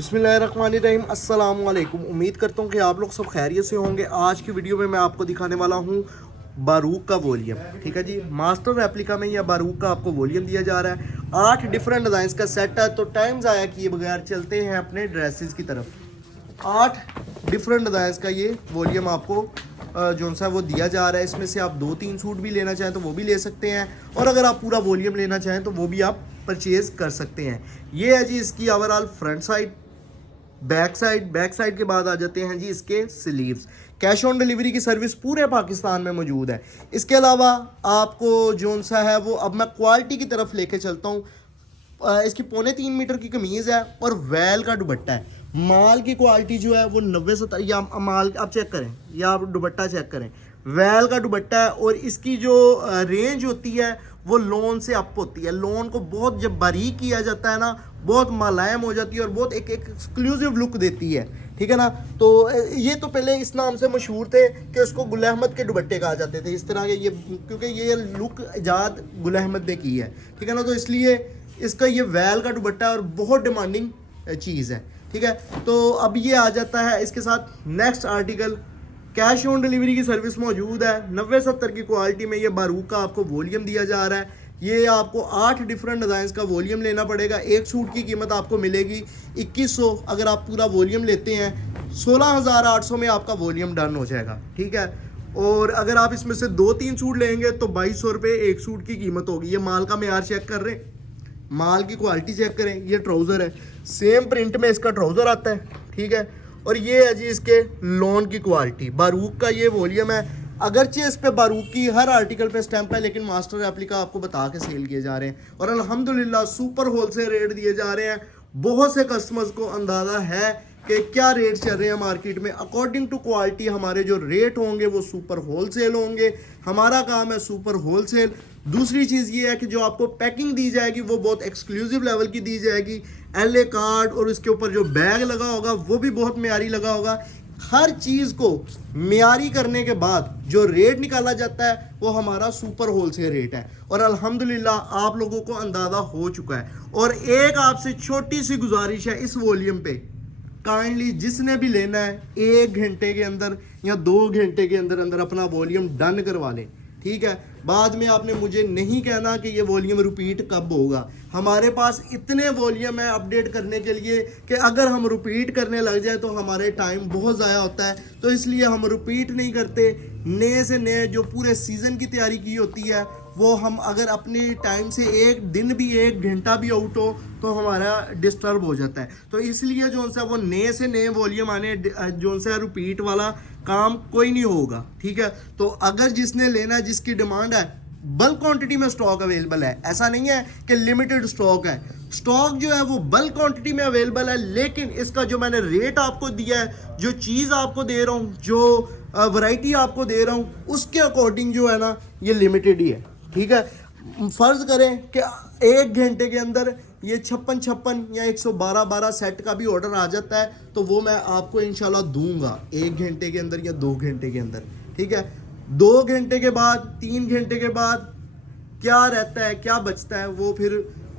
बिस्मिल्लाहिर्रहमानिर्रहीम अस्सलाम वालेकुम। उम्मीद करता हूँ कि आप लोग सब खैरियत से होंगे। आज की वीडियो में मैं आपको दिखाने वाला हूँ बारूक का वॉल्यूम। ठीक है जी, मास्टर रेप्लिका में या बारूक का आपको वॉल्यूम दिया जा रहा है। 8 डिफरेंट डिज़ाइन का सेट है। तो टाइम ज़ाया किए बगैर चलते हैं अपने ड्रेसेस की तरफ। 8 डिफरेंट डिज़ाइन का ये वॉल्यूम आपको जो सा वो दिया जा रहा है। इसमें से आप 2-3 सूट भी लेना चाहें तो वो भी ले सकते हैं, और अगर आप पूरा वॉल्यूम लेना चाहें तो वो भी आप परचेज़ कर सकते हैं। ये है जी इसकी overall front side. Back side के बाद आ जाते हैं जी इसके स्लीव्स। कैश ऑन डिलीवरी की सर्विस पूरे पाकिस्तान में मौजूद है। इसके अलावा आपको जोन सा है वो अब मैं क्वालिटी की तरफ लेके चलता हूँ। इसकी 3.25 मीटर की कमीज़ है और वैल का दुपट्टा है। माल की क्वालिटी जो है वो 90-70, या माल आप चेक करें या आप दुपट्टा चेक करें, वैल का दुपट्टा है। और इसकी जो रेंज होती है वो लोन से अप होती है। लोन को बहुत जब बारीक किया जाता है ना, बहुत मुलायम हो जाती है और बहुत एक एक्सक्लूसिव लुक देती है। ठीक है ना। तो ये तो पहले इस नाम से मशहूर थे कि उसको गुल अहमद के दुपट्टे कहा जाते थे, इस तरह के ये, क्योंकि ये लुक इजाद गुल अहमद ने की है। ठीक है ना। तो इसलिए इसका ये वैल का दुपट्टा है और बहुत डिमांडिंग चीज़ है। ठीक है। तो अब ये आ जाता है इसके साथ next article. Cash on delivery की सर्विस मौजूद है। 90-70 की क्वालिटी में ये बारूक का आपको वॉल्यूम दिया जा रहा है। ये आपको 8 डिफरेंट डिज़ाइन का वॉल्यूम लेना पड़ेगा। एक सूट की कीमत आपको मिलेगी 2100। अगर आप पूरा वॉल्यूम लेते हैं 16,800 में आपका वॉल्यूम डन हो जाएगा। ठीक है। और अगर आप इसमें से 2-3 सूट लेंगे तो 2200 रुपये एक सूट की कीमत होगी। ये माल का मेयार चेक कर रहे हैं, माल की क्वालिटी चेक करें। ये ट्राउज़र है, सेम प्रिंट में इसका ट्राउज़र आता है। ठीक है। और ये है जी इसके लोन की क्वालिटी। बारूक का ये वॉल्यूम है। अगरचे इस पे बारूक की हर आर्टिकल पे स्टैंप है, लेकिन मास्टर रेप्लिका आपको बता के सेल किए जा रहे हैं और अल्हम्दुलिल्लाह सुपर होलसेल रेट दिए जा रहे हैं। बहुत से कस्टमर्स को अंदाज़ा है कि क्या रेट चल रहे हैं मार्केट में। अकॉर्डिंग टू क्वालिटी हमारे जो रेट होंगे वो सुपर होलसेल होंगे। हमारा काम है सुपर होलसेल। दूसरी चीज़ ये है कि जो आपको पैकिंग दी जाएगी वो बहुत एक्सक्लूसिव लेवल की दी जाएगी। LA कार्ड और इसके ऊपर जो बैग लगा होगा वो भी बहुत म्यारी लगा होगा। हर चीज़ को म्यारी करने के बाद जो रेट निकाला जाता है वो हमारा सुपर होलसेल रेट है, और अल्हम्दुलिल्लाह आप लोगों को अंदाज़ा हो चुका है। और एक आपसे छोटी सी गुजारिश है इस वॉल्यूम पे, काइंडली जिसने भी लेना है 1 घंटे के अंदर या 2 घंटे के अंदर अंदर अपना वॉल्यूम डन करवा लें। ठीक है। बाद में आपने मुझे नहीं कहना कि ये वॉल्यूम रिपीट कब होगा। हमारे पास इतने वॉल्यूम है अपडेट करने के लिए कि अगर हम रिपीट करने लग जाए तो हमारे टाइम बहुत ज़ाया होता है। तो इसलिए हम रिपीट नहीं करते। नए से नए जो पूरे सीज़न की तैयारी की होती है वो हम अगर अपने टाइम से एक दिन भी 1 घंटा भी आउट हो तो हमारा डिस्टर्ब हो जाता है। तो इसलिए जो सा वो नए से नए वॉल्यूम आने, जो सा रिपीट वाला काम कोई नहीं होगा। ठीक है। तो अगर जिसने लेना है, जिसकी डिमांड है, बल्क क्वांटिटी में स्टॉक अवेलेबल है। ऐसा नहीं है कि लिमिटेड स्टॉक है। स्टॉक जो है वो बल्क क्वांटिटी में अवेलेबल है, लेकिन इसका जो मैंने रेट आपको दिया है, जो चीज़ आपको दे रहा हूँ, जो वैरायटी आपको दे रहा हूँ, उसके अकॉर्डिंग जो है ना ये लिमिटेड ही है। ठीक है। फ़र्ज़ करें कि 1 घंटे के अंदर ये 56 या 112 सेट का भी ऑर्डर आ जाता है तो वो मैं आपको इंशाल्लाह दूंगा 1 घंटे के अंदर या 2 घंटे के अंदर। ठीक है। 2 घंटे के बाद, 3 घंटे के बाद क्या रहता है, क्या बचता है, वो फिर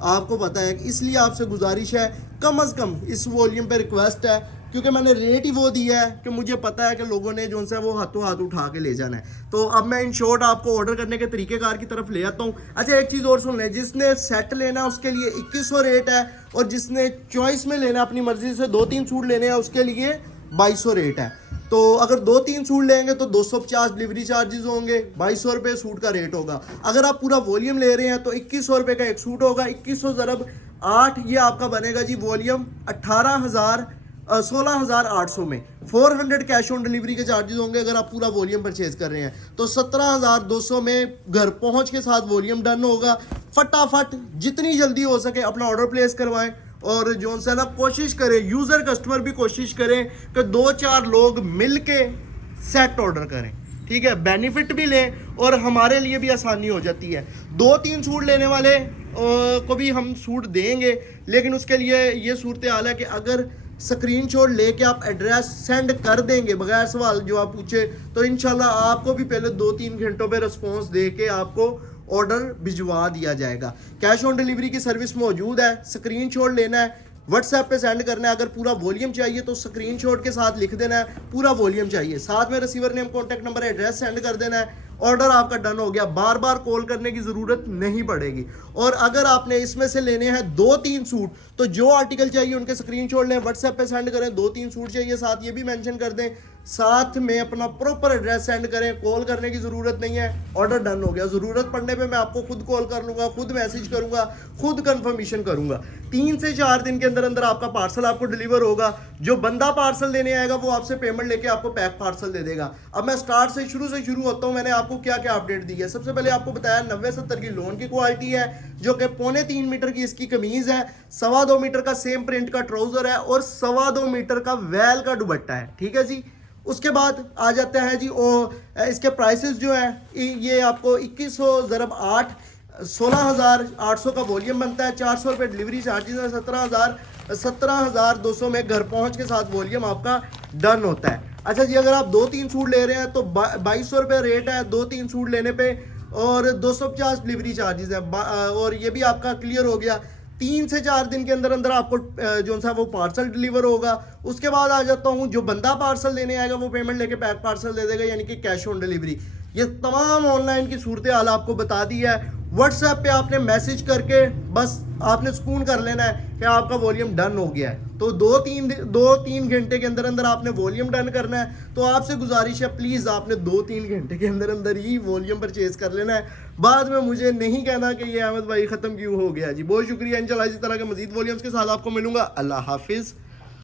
आपको पता है। इसलिए आपसे गुजारिश है, कम से कम इस वॉल्यूम पे रिक्वेस्ट है, क्योंकि मैंने रेट ही वो दिया है कि मुझे पता है कि लोगों ने जो सा वो हाथों हाथ उठा के ले जाना है। तो अब मैं इन शॉर्ट आपको ऑर्डर करने के तरीकेकार की तरफ ले आता हूँ। अच्छा, एक चीज़ और सुन लें, जिसने सेट लेना है उसके लिए 2100 रेट है, और जिसने चॉइस में लेना है, अपनी मर्जी से 2-3 सूट लेने हैं, उसके लिए 2200 रेट है। तो अगर 2-3 सूट लेंगे तो 250 डिलीवरी चार्जेस होंगे, 2200 रुपये सूट का रेट होगा। अगर आप पूरा वॉल्यूम ले रहे हैं तो 2100 रुपये का एक सूट होगा। 2100 ज़रब 8, ये आपका बनेगा जी वॉल्यूम 16,800 में। 400 कैश ऑन डिलीवरी के चार्जेस होंगे अगर आप पूरा वॉल्यूम परचेज कर रहे हैं, तो 17,200 में घर पहुंच के साथ वॉल्यूम डन होगा। फटाफट जितनी जल्दी हो सके अपना ऑर्डर प्लेस करवाएं, और जो सा ना कोशिश करें, यूज़र कस्टमर भी कोशिश करें कि 2-4 लोग मिल के सेट ऑर्डर करें। ठीक है। बेनिफिट भी लें और हमारे लिए भी आसानी हो जाती है। 2-3 सूट लेने वाले को भी हम सूट देंगे, लेकिन उसके लिए ये सूरत हाल है कि अगर स्क्रीनशॉट लेके आप एड्रेस सेंड कर देंगे बगैर सवाल जो आप पूछे, तो इंशाल्लाह आपको भी पहले 2-3 घंटों पे रिस्पॉन्स दे के आपको ऑर्डर भिजवा दिया जाएगा। कैश ऑन डिलीवरी की सर्विस मौजूद है। स्क्रीनशॉट लेना है, व्हाट्सएप पे सेंड करना है। अगर पूरा वॉल्यूम चाहिए तो स्क्रीनशॉट के साथ लिख देना है पूरा वॉल्यूम चाहिए, साथ में receiver name, contact number, address send कर देना है। ऑर्डर आपका डन हो गया, बार बार कॉल करने की ज़रूरत नहीं पड़ेगी। और अगर आपने इसमें से लेने हैं 2-3 सूट तो जो आर्टिकल चाहिए उनके स्क्रीनशॉट लें, व्हाट्सएप पे सेंड करें। 2-3 सूट चाहिए, साथ ये भी मेंशन कर दें, साथ में अपना प्रॉपर एड्रेस सेंड करें। कॉल करने की ज़रूरत नहीं है, ऑर्डर डन हो गया। ज़रूरत पड़ने पे मैं आपको खुद कॉल कर लूँगा, खुद मैसेज करूँगा, खुद कंफर्मेशन करूँगा। 3 से 4 दिन के अंदर अंदर आपका पार्सल आपको डिलीवर होगा। जो बंदा पार्सल देने आएगा वो आपसे पेमेंट लेके आपको पैक पार्सल दे देगा। अब मैं स्टार्ट से शुरू होता हूँ। मैंने आपको क्या क्या अपडेट दी है। सबसे पहले आपको बताया 90-70 की लोन की क्वालिटी है, जो कि 3.25 मीटर की इसकी कमीज है, 2.25 मीटर का सेम प्रिंट का ट्राउजर है और 2.25 मीटर का वैल का दुपट्टा है। ठीक है जी। उसके बाद आ जाता है जी इसके प्राइसेस जो है, ये आपको 2100 ज़रब 8 16,800 का वॉल्यूम बनता है। 400 रुपये डिलीवरी चार्जेस है। 17,200 में घर पहुंच के साथ वॉल्यूम आपका डन होता है। अच्छा जी, अगर आप 2-3 सूट ले रहे हैं तो 2200 रुपये रेट है 2-3 सूट लेने पे, और 250 डिलीवरी चार्जेस है। और ये भी आपका क्लियर हो गया। 3 से 4 दिन के अंदर अंदर आपको जो सा वो पार्सल डिलीवर होगा। उसके बाद आ जाता हूँ, जो बंदा पार्सल लेने आएगा वो पेमेंट लेके पैक पार्सल दे देगा, यानी कि कैश ऑन डिलीवरी। ये तमाम ऑनलाइन की सूरत हाल आपको बता दी है। व्हाट्सएप पे आपने मैसेज करके बस आपने सुकून कर लेना है कि आपका वॉल्यूम डन हो गया है। तो 2-3 घंटे के अंदर अंदर आपने वॉल्यूम डन करना है। तो आपसे गुजारिश है, प्लीज़ आपने 2-3 घंटे के अंदर अंदर ही वॉल्यूम परचेज कर लेना है। बाद में मुझे नहीं कहना कि ये अहमद भाई ख़त्म क्यों हो गया जी। बहुत शुक्रिया। इंशाल्लाह इसी तरह के मजीद वॉल्यूम्स के साथ आपको मिलूंगा। अल्लाह हाफिज़।